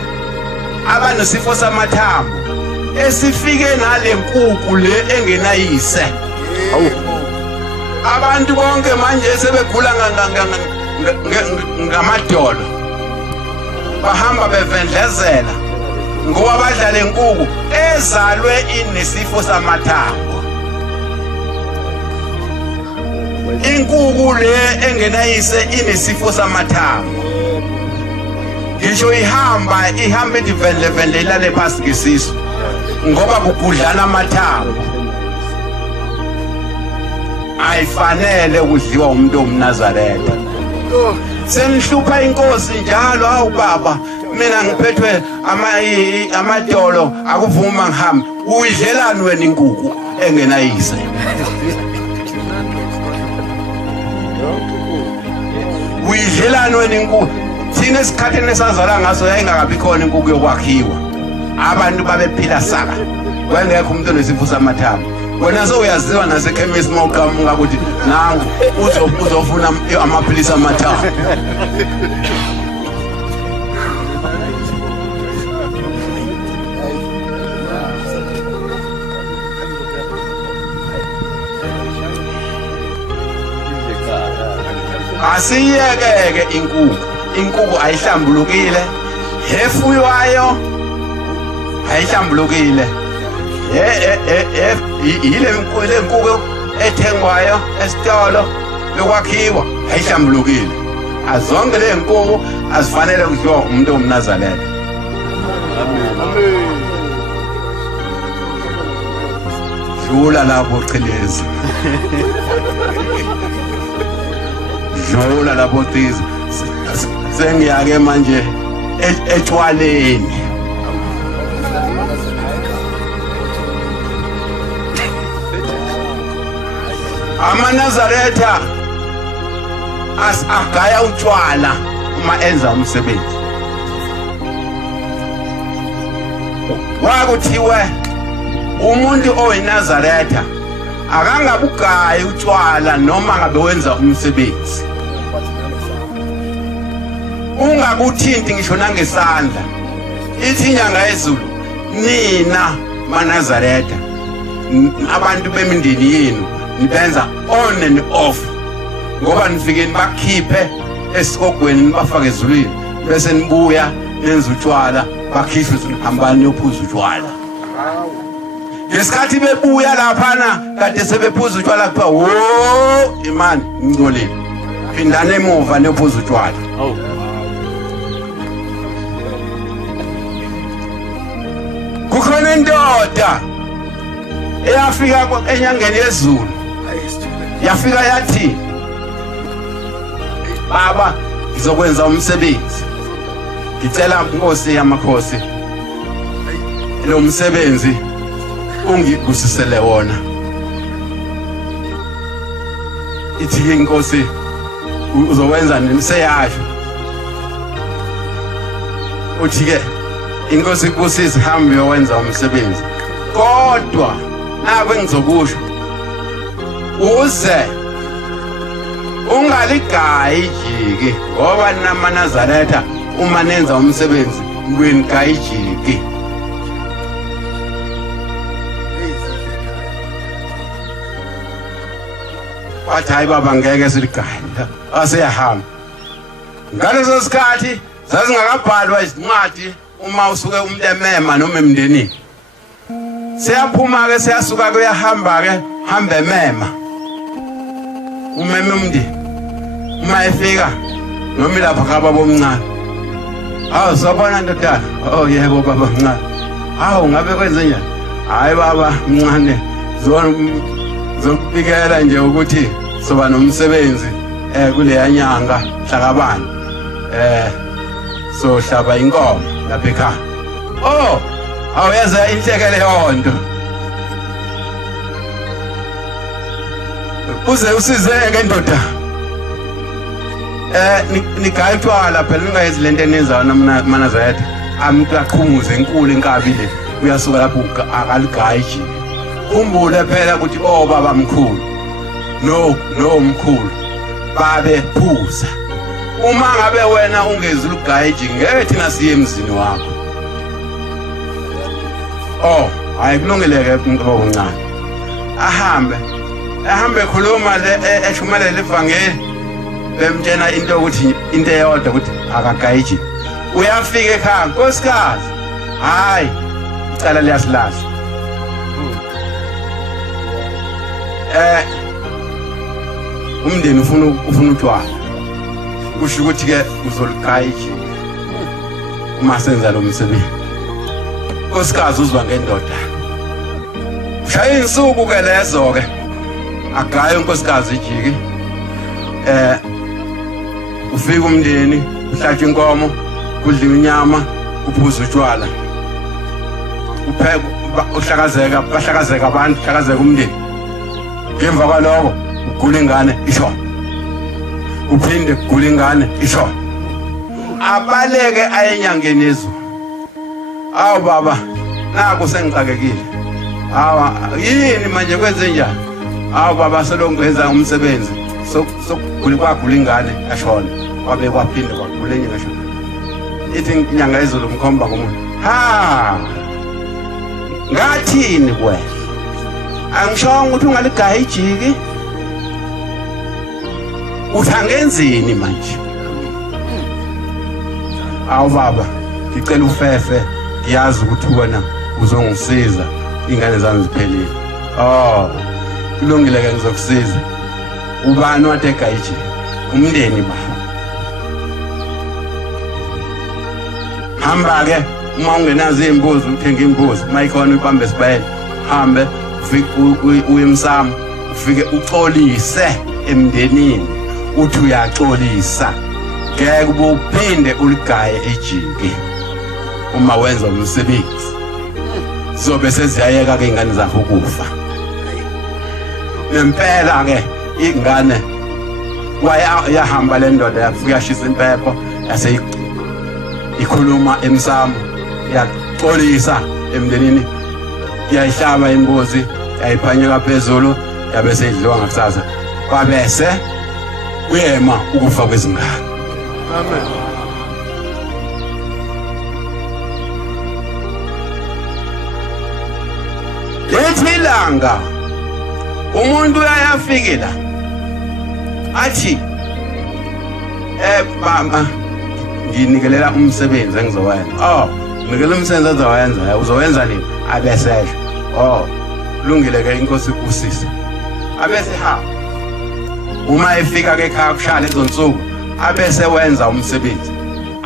abanesifo samathambo esifike nale nkukhu le engenayise. Abantu bonke manje sebegula ngamadolo bahamba bevendlezela ngoba badlala inkukhu ezalwe inesifo samathambo. Inkukhu le engenayise inesifo samathambo ngisho ihamba ithi vendle ilale phansi ngesisu ngoba kugudlana amathambo. Ayifanele ukudliwa umuntu omNazaretha. Senihlupha inkosi njalo, awu baba mina ngiphethwe amadolo akuvuma ngihambe. Uyidlelani wena inkukhu engenayise? Uyidlelani wena inkukhu? Thina esikhathini esazala ngaso yayingakabi khona inkukhu yokwakhiwa, abantu babephila saka, kwengekho umuntu onesifo samathambo. Wena sewuyaziwa nasekhemisi mawuqhamuka ukuthi nangu uzofuna amaphilisi amathambo. Asiyeke inkukhu ayihlambulukile, hefuywayo ayihlambulukile. Ile nkukhu ethengwayo esitolo yokwakhiwa ayihlambulukile. Azonke le nkukhu azifanele kudliwa umuntu omNazaretha. Amen. Dlula lapho chiliza. Dlula lapho chiza. Sengiyake manje etshwaleni. AmaNazaretha agaya utshwala uma enza umsebenzi. Wakuthiwe umuntu oyinazaretha akangabugayi utshwala noma ngabe wenza umsebenzi. Ungakuthinti ngisho nangesandla. Ithi inyanga yezulu nina maNazaretha abantu bemindeni yenu nibenza on and off ngoba nifike nibakhiphe esikogweni nibafake ezulwini bese nibuya nenza utshwala bakhishwe sihambani yophuza utshwala. Ngesikhathi bebuya laphana kade sebephuza utshwala kuthiwa wo imani ngcolile phindana emuva nephuza utshwala. Kukhona indoda eyafika enyangeni yezulu yafika yathi baba ngizokwenza umsebenzi, ngicela inkosi yamakhosi lo msebenzi ungigusisele wona. Ithi inkosi uzowenza nini? Seyasho. Uthi ke inkosi kusisi hambe uyowenza umsebenzi, kodwa nawe ngizokusho uze ungaligayi ijiki ngoba namaNazaretha uma nenza umsebenzi ngwenigayi ijiki. Wathi hayi baba ngeke siligayi, aseyahamba. Ngaleso sikhathi zazingakabhalwa izincwadi uma usuke umuntu emema noma emndenini. Seyaphuma ke seyasuka kuyahamba ke hambe mema umeme umndeni uma efika noma lapha khaba bomncane. Hawu sabona ndodana? Oh yebo baba mncane. Hawu ngabe kwenze njani? Hayi baba mncane zokubikela nje ukuthi soba nomsebenzi kule nyanga hlakabani so hlaba inkomo lapha ekhaya. Oh awuyaza inhlekele yonto. uze usizeke ndoda. Nigaya utshwala phela ningayenzi lento enizayo mana zethu. Amuntu aqhumuze enkulu inkabi le uyasuka lapho akaligayi nje. Khumbule phela ukuthi baba mkhulu. No mkhulu. Babe phuza. Uma ngabe wena ungezile ugaya nje ngeke thina siye emzini wakho. Hayi kulungeleke umuntu oncane. Ahambe khuluma eshumayela ivangeli. Bemtshena into ukuthi into eyodwa ukuthi akagayiji. Uyafika ekhaya nkosikazi. Hayi icala liyasilahla. Umndeni ufuna utshwala. Kusho ukuthi ke uzoligayiji. Uma senza lo msebenzi. Nkosikazi uzwa ngendoda. Shaya insuku ke lezo ke. Agaye unkosikazi ijiki. Ufika umndeni, uhlatshwa inkomo, kudliwa inyama, kuphuza utshwala. Uhlakazeka, bahlakazeka abantu, uhlakazeka umndeni. Ngemva kwalokho ugula ingane ishona. Uphinde kugula ingane ishona. Abaleke ayenyangeni ezulu. Awu baba, naku sengixakekile. Yini manje kwenze njani? Awu baba selongenza umsebenzi. Sokugula kwagula ingane yashona. Kwabe kwaphinde kwagula enye yashona. Ithi inyanga ezulu mkhomba ngomuntu. Ngathini wena? Angishongo ukuthi ungaligaya ijiki. Uthangenzini manje? Awu baba, ngicela ufefe, ngiyazi ukuthi wena uzongisiza ingane zami ziphelile. Kulungile ke ngizokusiza. Ubani wateka ijiki? Umndeni baba. Hamba ke uma ungenazo imbuzi uthenga imbuzi, mayikhona ubambe sibayeni. Hambe ufike uyemsamo, ufike uxolise emndenini. Uthi uyaxolisa. Ngeke uphinde uligaye ijiki. Uma wenza umsebenzi. Zobe seziyayeka ke ingane zakho ukufa. Nempela ke ingane yahamba le ndoda yafika yashisa impepho yase ikhuluma emsamo yaxolisa emndenini yayihlaba imbuzi yayiphanyeka phezulu yabe seyidliwa ngakusasa kwabese kuyema ukufa kwezingane. Amen. Lethilanga umuntu uyayafikela athi mama nginikelela umsebenzi engizowenza. Nginikela umsebenzi engizowenza. Uzowenza nini? Abesesho. Kulungile ke inkosi kusise. Abese uma efika ke ekhaya kushaya lezo nsuku abese wenza umsebenzi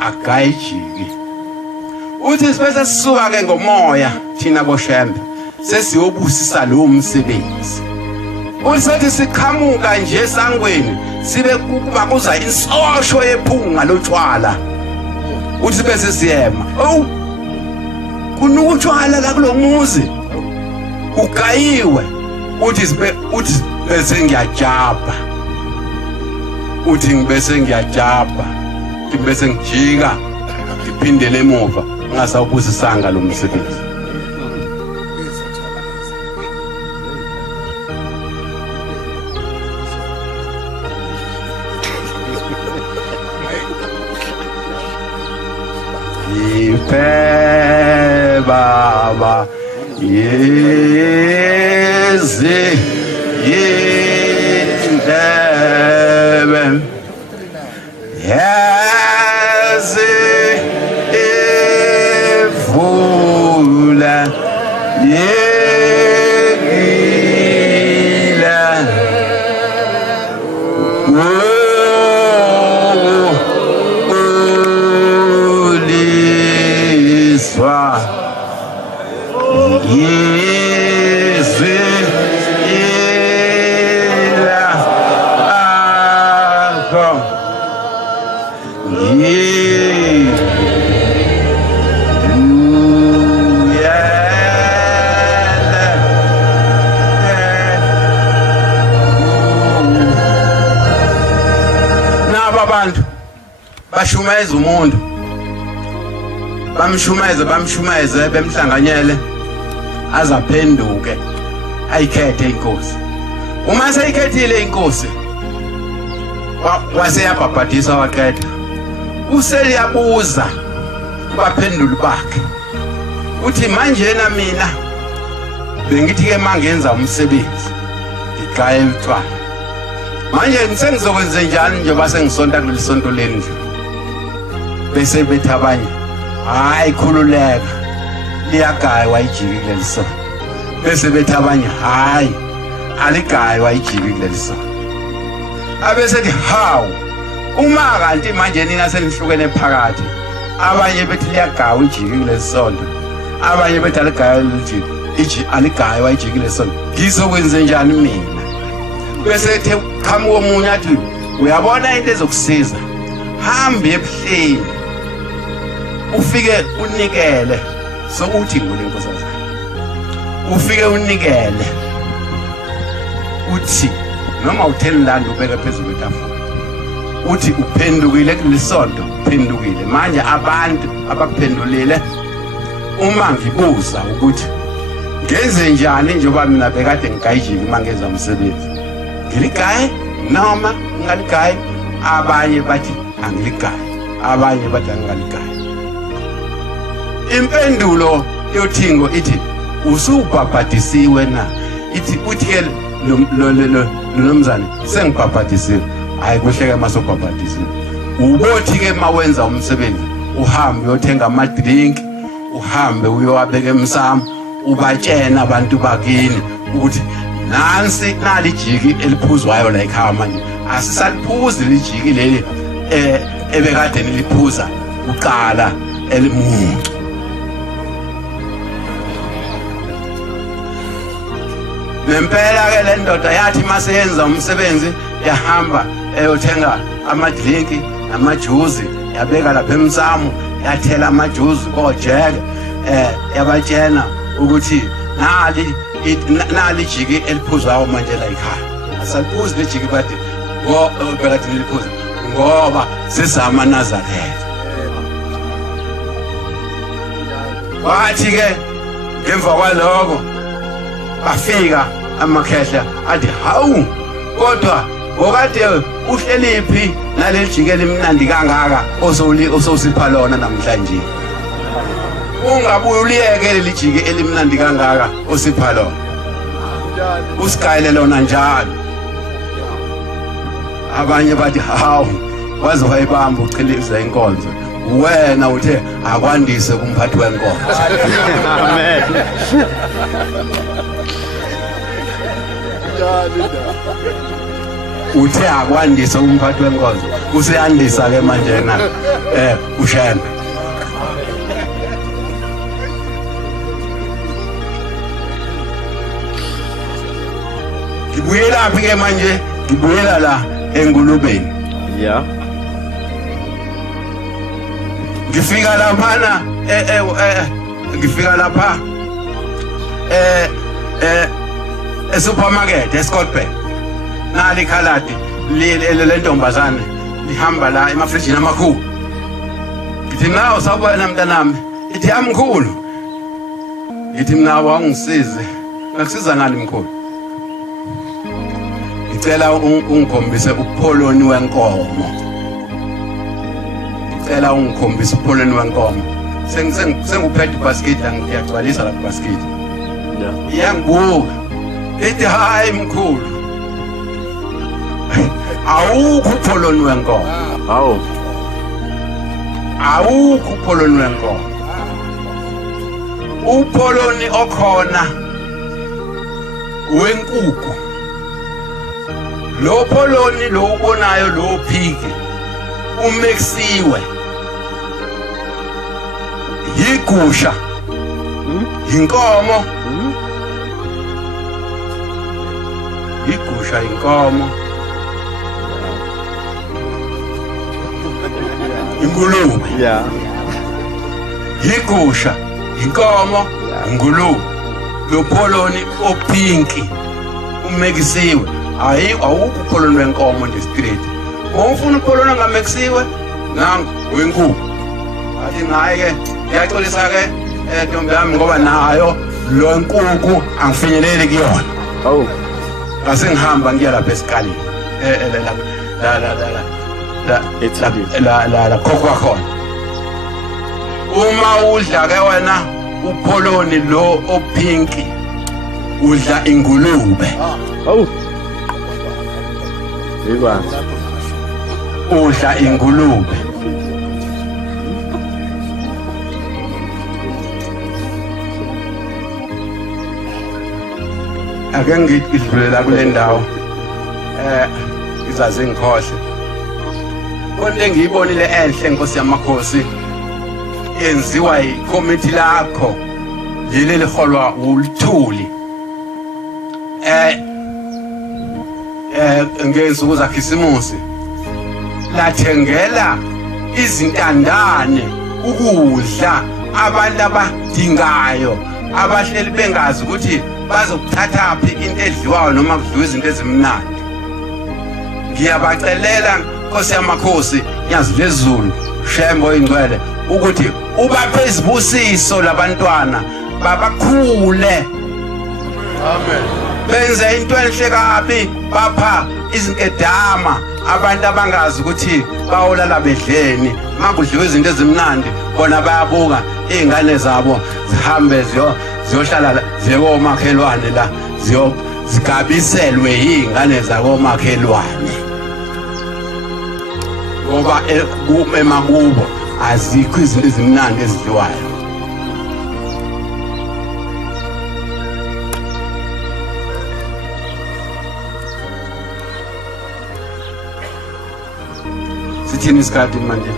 agaye ijiki. Uthi sibese sisuka ke ngomoya thina boshembe sesiyobusisa lo msebenzi. Usethi siqhamuka nje esangweni sibe kuba kuza insosho yephunga lotshwala. Uthi bese siyema. Kunutshwala la kulomuzi. Ugayiwe. Uthi bese ngiyajaba. Uthi ngibese ngiyajaba. Ngibese ngijika. Ngiphindele emuva ngasawubusisanga lo msebenzi. Baba yezi yindebe yezi evula yegila laba bantu bashumeza umuntu bamshumeze bemhlanganyele azaphenduke ayikhethe inkosi. Uma seyikhethile inkosi waseyabhabhadisa waqeda useliyabuza kubaphenduli bakhe uthi manje na mina bengithi ke mangenza umsebenzi ngiqhaye utshwala manje ngisengizokwenza njani nje base ngisonta kulisonto leni nje bese bethi abanye hayi khululeka liyagaywa ijikile liso bese bethi abanye hayi aligaywa ijikile liso abesethi hawu uma kanti manje nina senihlukene phakathi abanye bethi liyagawa ijikile lisonto abanye bethi aligaywa aligaywa ijikile lisonto ngizokwenza njani mina bese ethe qhamuka omunye athi uyabona into ezokusiza hambe ebuhleni ufike unikele sokuthi ngolenkosazana ufike unikele uthi noma u10 rand ubeke phezulu kwetafula uthi uphendukile kulisonto uphendukile manje abantu abakuphendulile uma ngibuza ukuthi ngenze njani njengoba mina bekade ngigayijile uma ngenza umsebenzi ngiligaye noma ngaligaye abanye bathi angiligaye abanye bathi angaligaye. Impendulo yothingo ithi usubhabhadisiwe na ithi uthi ke lo mzane sengibhabhadisiwe hayi kuhleke masubhabhadisiwe ubothi ke mawenza umsebenzi uhambe uyothenga ama drink uhambe uyowabeka emsamo ubatshena abantu bakini ukuthi nansi nalijiki eliphuzwayo la ekhaya manje asisaliphuzi lijiki leli ebekade niliphuza uqala elimuncu. Nempela ke le ndoda yathi maseyenza umsebenzi yahamba eyothenga amadrinki amajuzi yabeka lapha emsamo yathela amajuzi kojeke yabatshena ukuthi nali jiki eliphuzwayo manje la ekhaya asaliphuzi lijiki bathi bekade niliphuza ngoba sesama Nazareth. Wathi ke ngemva kwaloko bafika amakhehla athi hawu kodwa ngokade uhlelephi naleli jike limnandi kangaka ososipha lona namhlanje ungabuye uliyeke leli jike elimnandi kangaka osipha lona usigayele lona njalo. Abanye bathi hawu waze wayibamba uchiliza inkonzo wena uthe akwandise kumphathi wenkonzo. Amen. Uthe akwandise umphathi wenkonzo useyandisa ke manje na ushena. Ngibuyela phi ke manje ngibuyela la engulubeni. Yeah. Ngifika lapha ngifika lapha supermarket eScotland nali khaladi le ntombazane lihamba la emafrijini amakhulu ngithi nawo sawubona mntanami ithi amkhulu ngithi mina awangisize ngakusiza ngani mkhulu ngicela ungikhombise upholoni wenkomo ngicela ungikhombise upholoni wenkomo senguphethe ibasket la ngiyagcwalisa la basket iyangibuka ithi hayi mkhulu awukho upholoni wenkomo Hawu. awukho upholoni wenkomo upholoni okhona wenkukhu lo pholoni lo ubonayo lo phiki umexiwe yigusha inkomo igusha inkomo ingulube Yeah. igusha inkomo ingulube lo pholoni opinki umekisiwe awukho upholoni wenkomo nje straight Ufuna ukupholona ngamexiwe nangu wenkulu. Athi ngaye ke ngiyaxolisa ke ntombi yami ngoba nayo lo nkukhu angifinyeleli kuyona. Hawu. Asengihamba ngiya lapha esikalini. La kokwa khona. Uma udla ke wena upholoni lo opinki udla ingulube. Hawu. Ibanzi. Udla ingulube. Ake ngidlulela kule ndawo izaze ngikhohle konke engiyibonile enhle Nkosi yamakhosi yenziwa ikomiti lakho leli liholwa uLthuli ngezinsuku zakhisimusi lathengela izintandane ukudla abantu abadingayo abahleli bengazi ukuthi bazokuthatha phi into edliwayo noma kudliwa izinto ezimnandi. Ngiyabacelela Nkosi yamakhosi yazi lezulu Shembo ingcwele ukuthi ubaphe izibusiso labantwana babakhule. Amen. Benze into enhle kabi bapha izinkedama abantu abangazi ukuthi bawolala bedleni makudliwa izinto ezimnandi bona bayabuka izingane zabo zihambe ziyohlala zekomakhelwane la zigabiselwe izingane zakomakhelwane ngoba emakubo azikho izinto ezimnandi ezidliwayo. Sithini isikhathi manje?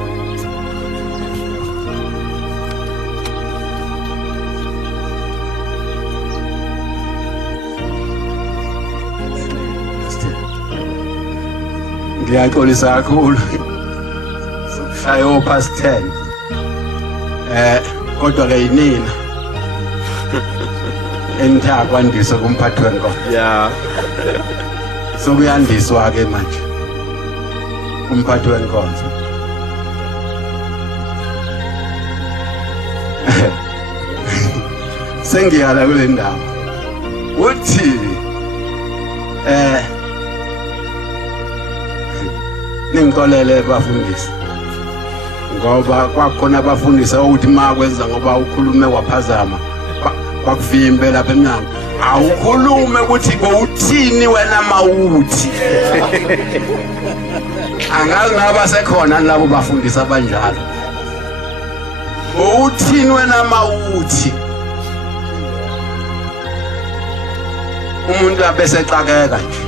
Ngiyaxolisa kakhulu. Shayo past 10. Kodwa ke yinina. Entabankulu kumphathi wenkonzo. Yeah. Sokuyandiswa ke manje. Umphathi wenkonzo. Sengiyala kule ndawo. Uthi ningixolele bafundisi. Ngoba kwakhona abafundisa ukuthi makwenza ngoba ukhulume waphazama bakuvimbe lapha eminyango. Awukhulume ukuthi bowuthini wena mawuthi. Angazi ngaba sekhona labo bafundisa abanjalo. Bowuthini wena mawuthi. Umuntu abesexakeka nje.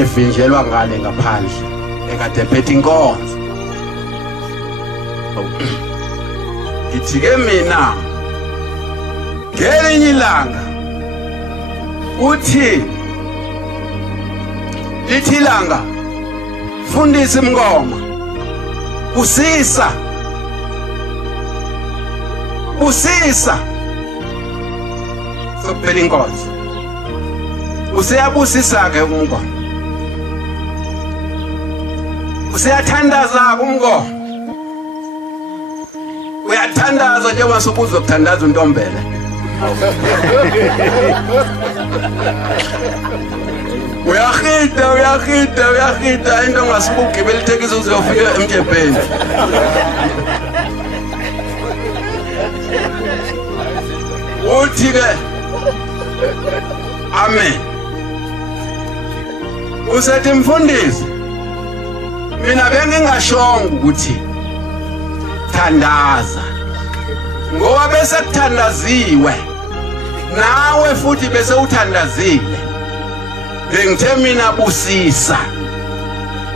Evinjelwa ngale ngaphandle. Ekade phethe inkonzo. Ithike mina ngelinye ilanga uthi lithi ilanga fundisa imngoma usisa sokuphela inkonzo usiyabusisa ke umngoma usiyathandaza umngoma uyathandaza njengoba sobuzwa ukuthandaza untombele. Uyahita into ngasibuki belithekisa uzofika emjebheni. Uthi ke amen. Usethi mfundisi mina bengingashonga ukuthi thandaza ngoba bese kuthandaziwe nawe futhi bese uthandazile bengithe mina busisa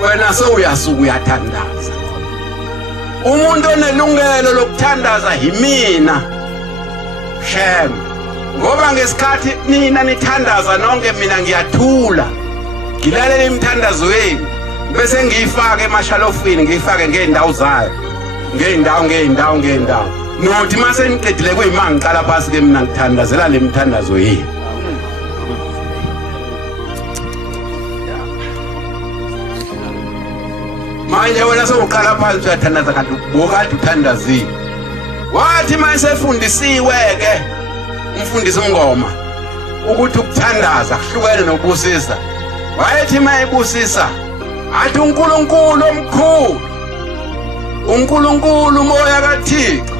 wena sewuyasuka uyathandaza. Umuntu onelungelo lokuthandaza yimina Shem ngoba ngesikhathi nina nithandaza nonke mina ngiyathula ngilalela imithandazo yenu bese ngiyifaka emashalofini ngiyifake ngeendawo zayo ngeendawo nothi mase niqedile kuyima ngiqala phasi ke mina ngithandazela le mithandazo yini. manje wena sewuqala phansi uyathandaza kanti ubukade uthandazile. Wathi mayesefundisiwe ke umfundisi uMngoma ukuthi ukuthandaza kuhlukene nokubusisa. Wayethi mayebusisa athi uNkulunkulu omkhulu, uNkulunkulu umoya kaThixo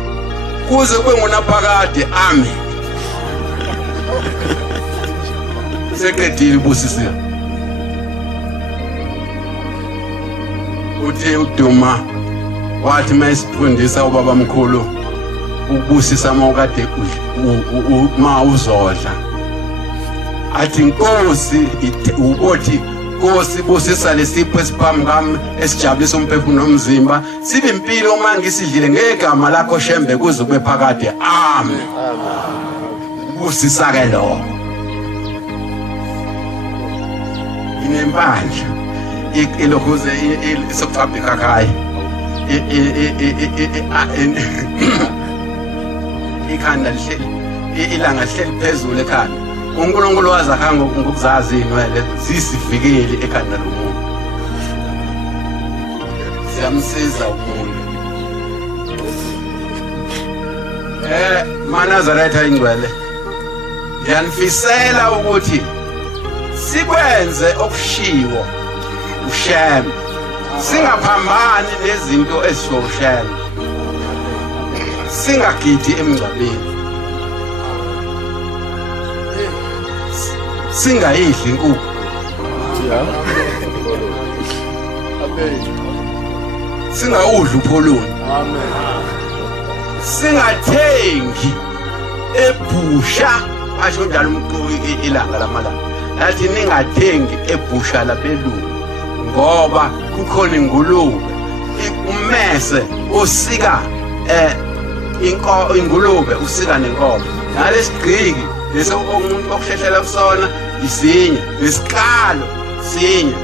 kuze kube ngunaphakade. Amen. Seqedile ubusisile. Uthi uDuma wathi mayesifundisa ubaba mkhulu ukubusisa mawukade ma uzodla. Athi Nkosi ubothi Nkosi busisa lesipho esiphambi kwami esijabulisa umphefumulo nomzimba sibe impilo uma ngisidlile ngegama lakho shembe kuze kube phakade. Amen. Busisa ke lo inempandla ilokhuze isokufabika kai ikhanda lihleli ilanga lihleli phezulu ekhanda. uNkulunkulu wazakha ngokuzazi inwele zisivikeli ekhanda lomuntu. Siyamsiza umuntu. Manazaretha ingcwele. Ngiyanifisela ukuthi sikwenze okushiwo ushembe. Singaphambani nezinto ezisho ushembe. Singagidi emngcwabeni. Singayidli inkukhu. Singawudli upholoni. Singathengi ebusha asho njalo umuntu ilanga lamalanga. Lathi ningathengi ebusha labelungu ngoba kukhona ingulube. Ummese usika ingulube usika nenkomo. Nalesigqiki lesi umuntu okuhlehlela kusona isinya lesiqalo sinya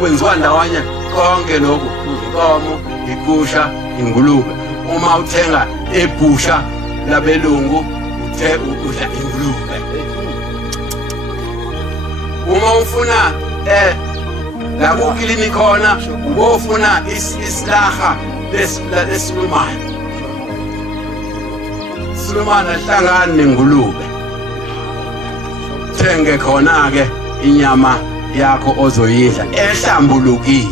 kwenziwa ndawonye konke lokho inkomo igusha ingulube. Uma uthenga ebusha labelungu udla ingulube. Uma ufuna la kukilini khona ubofuna isilaha lesilumane. Silumane ahlangana nengulube. Thenge khona ke inyama yakho ozoyidla ehlambulukile.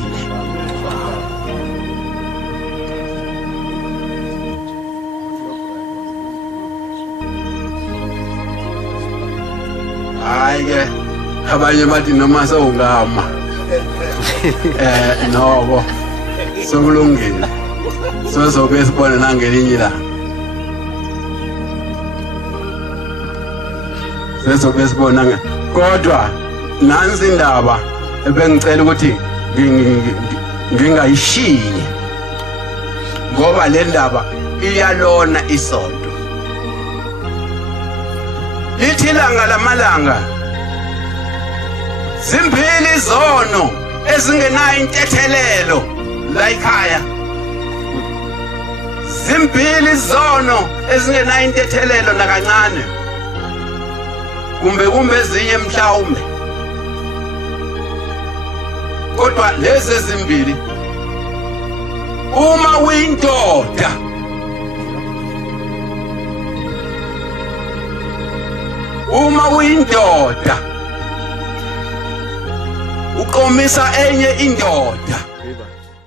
Hayi abanye bathi noma sewungama nobo sokulungile sozobe sibone nangelinye ilanga. Sezobe sibona kodwa nansi indaba ebengicela ukuthi ngingayishiye ngoba le ndaba iyalona isonto. Lithi ilanga lamalanga zimbili izono ezingenayo intethelelo la ekhaya. Zimbili izono ezingenayo intethelelo nakancane. Kumbe ezinye mhlawumbe. Kodwa lezi ezimbili uma uyindoda uqomisa enye indoda